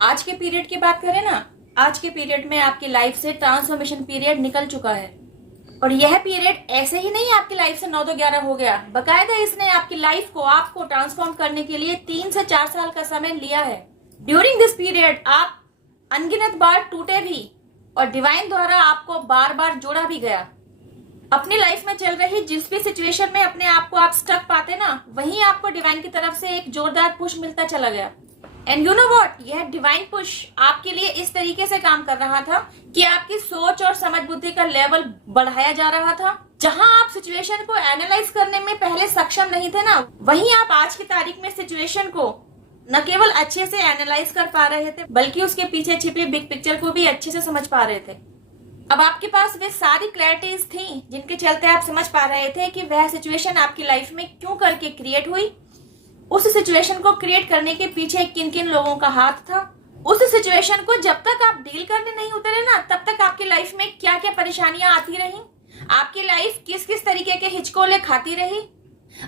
आज के पीरियड की बात करें ना, आज के पीरियड में आपकी लाइफ से ट्रांसफॉर्मेशन पीरियड निकल चुका है। और यह पीरियड ऐसे ही नहीं आपकी लाइफ से 9 to 11 हो गया, बकायदा इसने आपकी लाइफ को आपको ट्रांसफॉर्म करने के लिए 3 से 4 साल का समय लिया है। ड्यूरिंग दिस पीरियड आप अनगिनत बार टूटे भी और डिवाइन द्वारा आपको बार बार जोड़ा भी गया। अपनी लाइफ में चल रही जिस भी सिचुएशन में अपने आप को आप स्टक पाते ना, वहीं आपको डिवाइन की तरफ से एक जोरदार पुश मिलता चला गया। एंड यू नो व्हाट, यह डिवाइन पुश आपके लिए इस तरीके से काम कर रहा था कि आपकी सोच और समझ बुद्धि का लेवल बढ़ाया जा रहा था। जहां आप सिचुएशन को एनालाइज करने में पहले सक्षम नहीं थे ना, वहीं आप आज की तारीख में सिचुएशन को न केवल अच्छे से एनालाइज कर पा रहे थे, बल्कि उसके पीछे छिपी बिग पिक्चर को भी अच्छे से समझ पा रहे थे। अब आपके पास वे सारी क्लैरिटीज थी जिनके चलते आप समझ पा रहे थे कि वह सिचुएशन आपकी लाइफ में क्यों करके क्रिएट हुई, उस सिचुएशन को क्रिएट करने के पीछे किन किन लोगों का हाथ था, उस सिचुएशन को जब तक आप डील करने नहीं उतरे ना, तब तक आपकी लाइफ में क्या क्या परेशानियां आती रही, आपकी लाइफ किस किस तरीके के हिचकोले खाती रही,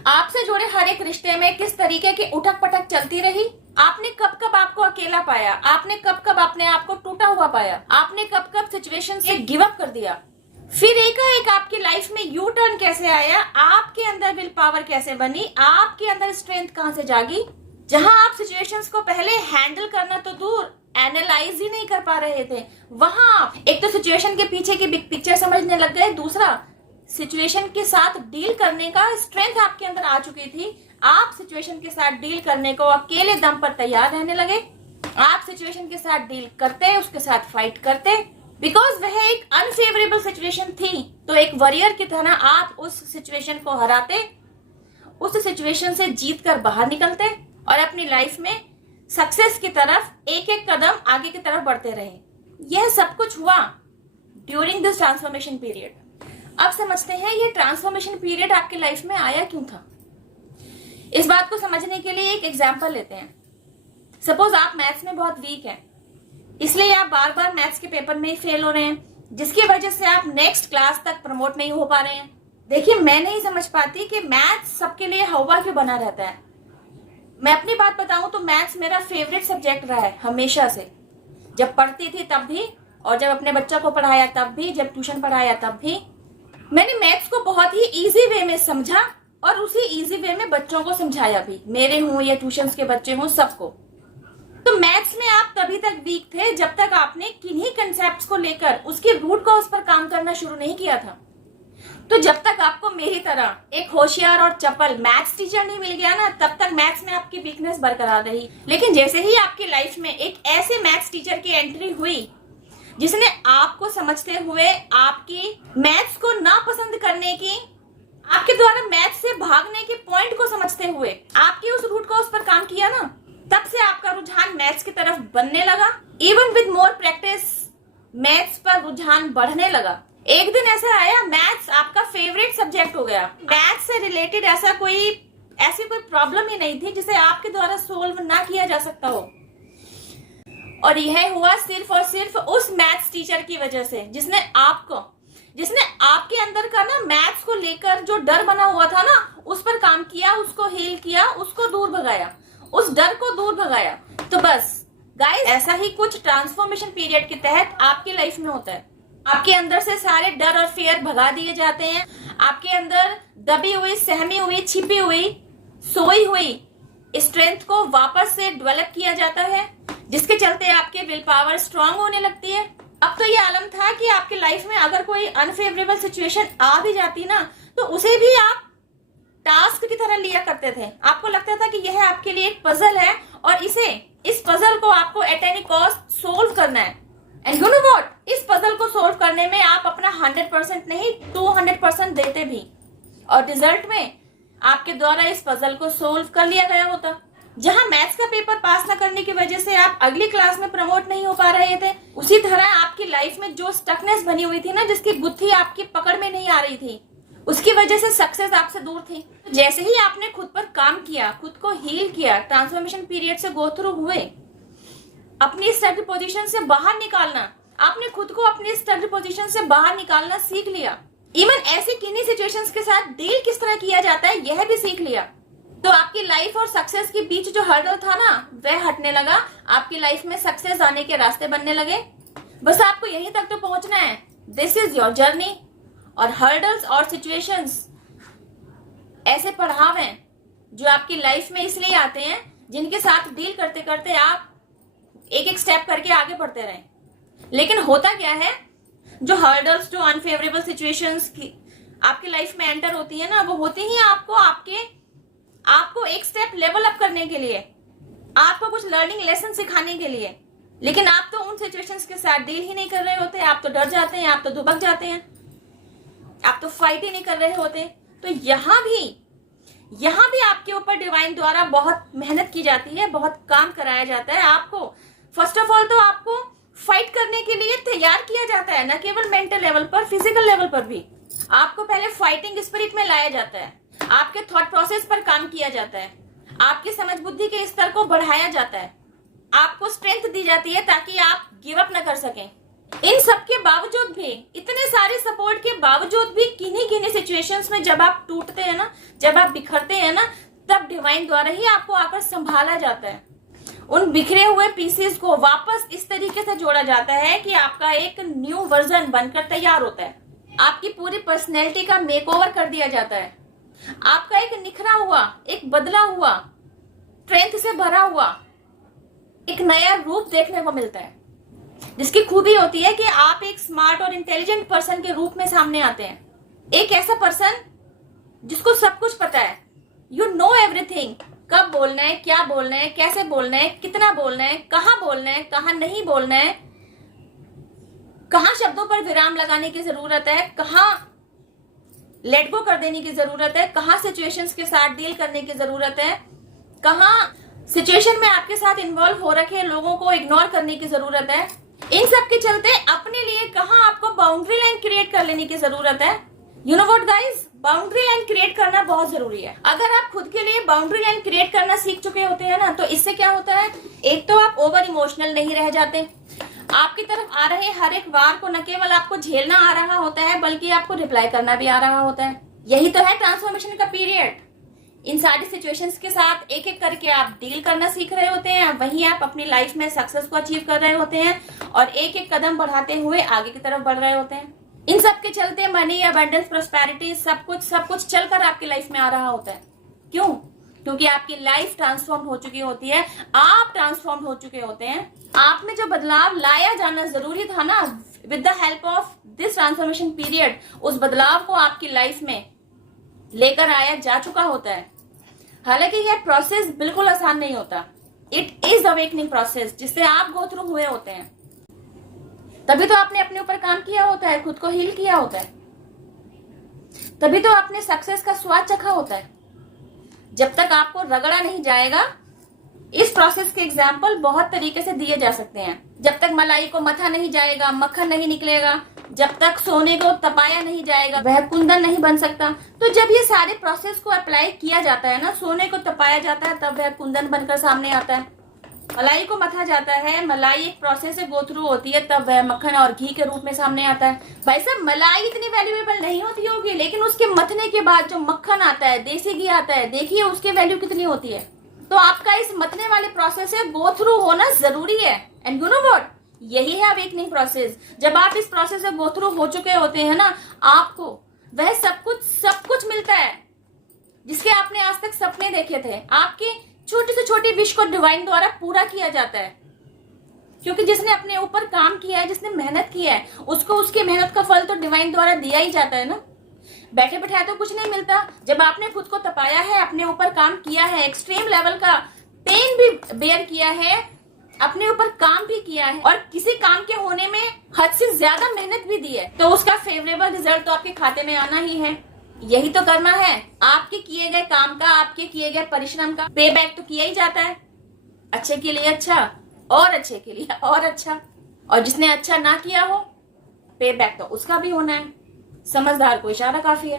आपसे जुड़े हर एक रिश्ते में किस तरीके की उठक पटक चलती रही, आपने कब कब आपको अकेला पाया, आपने कब कब अपने आप को टूटा हुआ पाया, आपने कब कब सिचुएशन से गिव अप कर दिया, फिर एकाएक आपकी लाइफ में यू टर्न कैसे आया, आपके अंदर विल पावर कैसे बनी, आपके अंदर स्ट्रेंथ कहां से जागी। जहां आप सिचुएशंस को पहले हैंडल करना तो दूर, एनालाइज ही नहीं कर पा रहे थे, वहां आप एक तो सिचुएशन के पीछे की बिग पिक्चर समझने लग गए, दूसरा सिचुएशन के साथ डील करने का स्ट्रेंथ आपके अंदर आ चुकी थी। आप सिचुएशन के साथ डील करने को अकेले दम पर तैयार रहने लगे। आप सिचुएशन के साथ डील करते, उसके साथ फाइट करते, बिकॉज वह एक अनफेवरेबल सिचुएशन थी। तो एक वॉरियर की तरह आप उस सिचुएशन को हराते, उस सिचुएशन से जीत कर बाहर निकलते और अपनी लाइफ में सक्सेस की तरफ एक एक कदम आगे की तरफ बढ़ते रहे। यह सब कुछ हुआ ड्यूरिंग दिस ट्रांसफॉर्मेशन पीरियड। अब समझते हैं ये ट्रांसफॉर्मेशन पीरियड आपकी लाइफ में आया क्यों था। इस बात को समझने के लिए एक एग्जाम्पल लेते हैं। सपोज आप मैथ्स में बहुत वीक हैं, इसलिए आप बार बार मैथ्स के पेपर में ही फेल हो रहे हैं, जिसकी वजह से आप नेक्स्ट क्लास तक प्रमोट नहीं हो पा रहे हैं। देखिए, मैं नहीं समझ पाती कि मैथ्स सबके लिए हवा क्यों बना रहता है। मैं अपनी बात बताऊं तो मैथ्स मेरा फेवरेट सब्जेक्ट रहा है हमेशा से। जब पढ़ती थी तब भी, और जब अपने बच्चों को पढ़ाया तब भी, जब ट्यूशन पढ़ाया तब भी, मैंने मैथ्स को बहुत ही इजी वे में समझा और उसी इजी वे में बच्चों को समझाया भी, मेरे हों या ट्यूशन के बच्चे हों, सबको। तो मैथ्स में आप तभी तक वीक थे जब तक आपने किन्हीं कंसेप्ट्स को लेकर उसके रूट कॉज पर काम करना शुरू नहीं किया था। तो जब तक आपको मेरी तरह एक होशियार और चपल मैथ्स टीचर नहीं मिल गया ना, तब तक मैथ्स में आपकी वीकनेस बरकरार रही। लेकिन जैसे ही आपकी लाइफ में एक ऐसे मैथ्स टीचर की एंट्री हुई जिसने आपको समझते हुए आपकी मैथ्स को नापसंद करने की, आपके द्वारा मैथ्स से भागने के पॉइंट को समझते हुए आपके उस रूट कॉज पर काम किया ना, तब से आपका रुझान मैथ्स की तरफ बनने लगा। Even with more practice maths पर रुझान बढ़ने लगा। एक दिन ऐसा आया, मैथ्स आपका फेवरेट सब्जेक्ट हो गया। मैथ्स से रिलेटेड ऐसी कोई प्रॉब्लम ही नहीं थी जिसे आपके द्वारा सोल्व ना किया जा सकता हो। और यह हुआ सिर्फ और सिर्फ उस मैथ्स टीचर की वजह से, जिसने आपके अंदर का ना मैथ्स को लेकर जो डर बना हुआ था ना, उस पर काम किया, उसको हील किया, उसको दूर भगाया, उस डर को दूर भगाया। तो बस गाइस, ऐसा ही कुछ ट्रांसफॉर्मेशन पीरियड के तहत आपकी लाइफ में होता है। आपके अंदर से सारे डर और फियर भगा दिए जाते हैं। आपके अंदर दबी हुई, सहमी हुई, छिपी हुई, सोई हुई स्ट्रेंथ को वापस से डेवलप किया जाता है, जिसके चलते आपके विल पावर स्ट्रांग होने लगती है। अब तो ये आलम था कि आपकी लाइफ में अगर कोई अनफेवरेबल सिचुएशन आ भी जाती ना, तो उसे भी आप टास्क की तरह लिया करते थे। आपको लगता था कि यह आपके लिए एक पजल है और इस पजल को आपको एट एनी कॉस्ट सोल्व करना है। एंड यू नो व्हाट, इस पजल को सोल्व करने में आप अपना 100% नहीं 200% देते भी, और रिजल्ट में आपके द्वारा इस पजल को सोल्व कर लिया गया होता। जहां मैथ्स का पेपर पास न करने की वजह से आप अगली क्लास में प्रमोट नहीं हो पा रहे थे, उसी तरह आपकी लाइफ में जो स्टकनेस बनी हुई थी ना, जिसकी बुद्धि आपकी पकड़ में नहीं आ रही थी, उसकी वजह से सक्सेस आपसे दूर थी। जैसे ही आपने खुद पर काम किया, खुद को हील किया, ट्रांसफॉर्मेशन पीरियड से गो थ्रू हुए, अपनी स्टक पोजीशन से बाहर निकालना, आपने खुद को अपनी स्टक पोजीशन से बाहर निकालना सीख लिया। इवन ऐसे किन्हीं सिचुएशंस के साथ डील किस तरह किया जाता है, यह भी सीख लिया। तो आपकी लाइफ और सक्सेस के बीच जो हर्डल था ना, वह हटने लगा। आपकी लाइफ में सक्सेस आने के रास्ते बनने लगे। बस आपको यहीं तक तो पहुंचना है। This is your journey. और हर्डल्स और सिचुएशंस ऐसे पड़ाव हैं जो आपकी लाइफ में इसलिए आते हैं, जिनके साथ डील करते करते आप एक एक स्टेप करके आगे बढ़ते रहें। लेकिन होता क्या है, जो हर्डल्स, जो अनफेवरेबल सिचुएशंस की आपकी लाइफ में एंटर होती है ना, वो होती ही आपको एक स्टेप लेवल अप करने के लिए, आपको कुछ लर्निंग लेसन सिखाने के लिए। लेकिन आप तो उन सिचुएशंस के साथ डील ही नहीं कर रहे होते। आप तो डर जाते हैं, आप तो दुबक जाते हैं, आप तो फाइट ही नहीं कर रहे होते। तो यहां भी आपके ऊपर डिवाइन द्वारा बहुत मेहनत की जाती है, बहुत काम कराया जाता है। आपको फर्स्ट ऑफ ऑल तो आपको फाइट करने के लिए तैयार किया जाता है, न केवल मेंटल लेवल पर, फिजिकल लेवल पर भी। आपको पहले फाइटिंग स्पिरिट में लाया जाता है, आपके थॉट प्रोसेस पर काम किया जाता है, आपकी समझ बुद्धि के स्तर को बढ़ाया जाता है, आपको स्ट्रेंथ दी जाती है ताकि आप गिव अप न कर सकें। इन सब के बावजूद भी, इतने सारे सपोर्ट के बावजूद भी, किन्हीं सिचुएशंस में जब आप टूटते हैं ना, जब आप बिखरते हैं ना, तब डिवाइन द्वारा ही आपको आकर संभाला जाता है। उन बिखरे हुए पीसेस को वापस इस तरीके से जोड़ा जाता है कि आपका एक न्यू वर्जन बनकर तैयार होता है। आपकी पूरी पर्सनैलिटी का मेकओवर कर दिया जाता है। आपका एक निखरा हुआ, एक बदला हुआ, स्ट्रेंथ से भरा हुआ एक नया रूप देखने को मिलता है, जिसकी खूबी होती है कि आप एक स्मार्ट और इंटेलिजेंट पर्सन के रूप में सामने आते हैं। एक ऐसा पर्सन जिसको सब कुछ पता है। You know everything. कब बोलना है, क्या बोलना है, कैसे बोलना है, कितना बोलना है, कहाँ बोलना है, कहाँ नहीं बोलना है, कहाँ शब्दों पर विराम लगाने की जरूरत है, कहाँ लेट गो कर देने की जरूरत है, कहाँ सिचुएशंस के साथ डील करने की जरूरत है, कहाँ सिचुएशन में आपके साथ इन्वॉल्व हो रखे लोगों को इग्नोर करने की जरूरत है। इन सब के चलते अपने लिए कहाँ आपको बाउंड्री लाइन क्रिएट कर लेने की जरूरत है। You know what guys, boundary line create करना बहुत जरूरी है। अगर आप खुद के लिए बाउंड्री लाइन क्रिएट करना सीख चुके होते हैं ना, तो इससे क्या होता है, एक तो आप ओवर इमोशनल नहीं रह जाते। आपकी तरफ आ रहे हर एक वार को न केवल आपको झेलना आ रहा होता है, बल्कि आपको रिप्लाई करना भी आ रहा होता है। यही तो है ट्रांसफॉर्मेशन का पीरियड। इन सारी सिचुएशंस के साथ एक एक करके आप डील करना सीख रहे होते हैं, वहीं आप अपनी लाइफ में सक्सेस को अचीव कर रहे होते हैं और एक एक कदम बढ़ाते हुए आगे की तरफ बढ़ रहे होते हैं। इन सब के चलते मनी, अबंडेंस, प्रोस्पेरिटी, सब कुछ चलकर आपकी लाइफ में आ रहा होता है। क्यों? क्योंकि आपकी लाइफ ट्रांसफॉर्म हो चुकी होती है, आप ट्रांसफॉर्म हो चुके होते हैं। आप में जो बदलाव लाया जाना जरूरी था ना, with the help of this transformation period, उस बदलाव को आपकी लाइफ में लेकर आया जा चुका होता है। हालांकि यह प्रोसेस बिल्कुल आसान नहीं होता। इट इज अवेकनिंग प्रोसेस जिससे आप गो थ्रू हुए होते हैं। तभी तो आपने अपने ऊपर काम किया होता है, खुद को हील किया होता है, तभी तो आपने सक्सेस का स्वाद चखा होता है। जब तक आपको रगड़ा नहीं जाएगा, इस प्रोसेस के एग्जाम्पल बहुत तरीके से दिए जा सकते हैं। जब तक मलाई को मथा नहीं जाएगा, मक्खन नहीं निकलेगा, जब तक सोने को तपाया नहीं जाएगा, वह कुंदन नहीं बन सकता। तो जब ये सारे प्रोसेस को अप्लाई किया जाता है ना, सोने को तपाया जाता है, तब वह कुंदन बनकर सामने आता है। मलाई को मथा जाता है, मलाई एक प्रोसेस से गो थ्रू होती है, तब वह मक्खन और घी के रूप में सामने आता है। भाई साहब, मलाई इतनी वैल्यूएबल नहीं होती होगी, लेकिन उसके मथने के बाद जो मक्खन आता है, देसी घी आता है, देखिए उसकी वैल्यू कितनी होती है। तो आपका इस मथने वाले प्रोसेस से गो थ्रू होना जरूरी है। एंड यू नो व्हाट, यही है अवेकनिंग प्रोसेस। जब आप इस प्रोसेस से गो थ्रू हो चुके होते हैं ना, आपको वह सब कुछ मिलता है जिसके आपने आज तक सपने देखे थे। आपकी छोटी से छोटी विश को डिवाइन द्वारा पूरा किया जाता है, क्योंकि जिसने अपने ऊपर काम किया है, जिसने मेहनत किया है, उसको उसकी मेहनत का फल तो डिवाइन द्वारा दिया ही जाता है ना। बैठे बैठाए तो कुछ नहीं मिलता। जब आपने खुद को तपाया है, अपने ऊपर काम किया है, एक्सट्रीम लेवल का पेन भी बेयर किया है, अपने ऊपर काम भी किया है और किसी काम के होने में हद से ज्यादा मेहनत भी दी है, तो उसका फेवरेबल रिजल्ट तो आपके खाते में आना ही है। यही तो करना है। आपके किए गए काम का, आपके किए गए परिश्रम का पे बैक तो किया ही जाता है। अच्छे के लिए अच्छा और अच्छे के लिए और अच्छा, और जिसने अच्छा ना किया हो, पे बैक तो उसका भी होना है। समझदार को इशारा काफी है।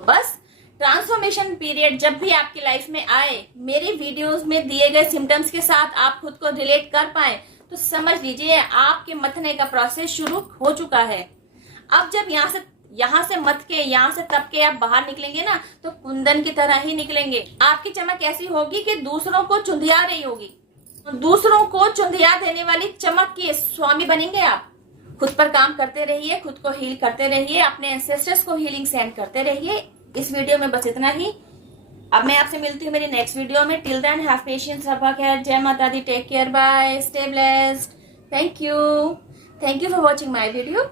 बस ट्रांसफॉर्मेशन पीरियड जब भी आपकी लाइफ में आए, मेरी वीडियोस में दिए गए सिम्टम्स के साथ आप खुद को रिलेट कर पाए, तो समझ लीजिए आपके मथने का प्रोसेस शुरू हो चुका है। अब जब यहाँ से यहाँ से मत के, यहाँ से तप के आप बाहर निकलेंगे ना तो कुंदन की तरह ही निकलेंगे। आपकी चमक ऐसी होगी कि दूसरों को चुंधिया रही होगी, दूसरों को चुंधिया देने वाली चमक के स्वामी बनेंगे आप। खुद पर काम करते रहिए, खुद को हील करते रहिए, अपने एंसेस्टर्स को हीलिंग सेंड करते रहिए। इस वीडियो में बस इतना ही। अब मैं आपसे मिलती हूँ मेरी नेक्स्ट वीडियो में। टिल देन हैव पेशेंस, रब्बा खैर, जय माता दी, take care, bye, stay blessed, thank you for watching my video.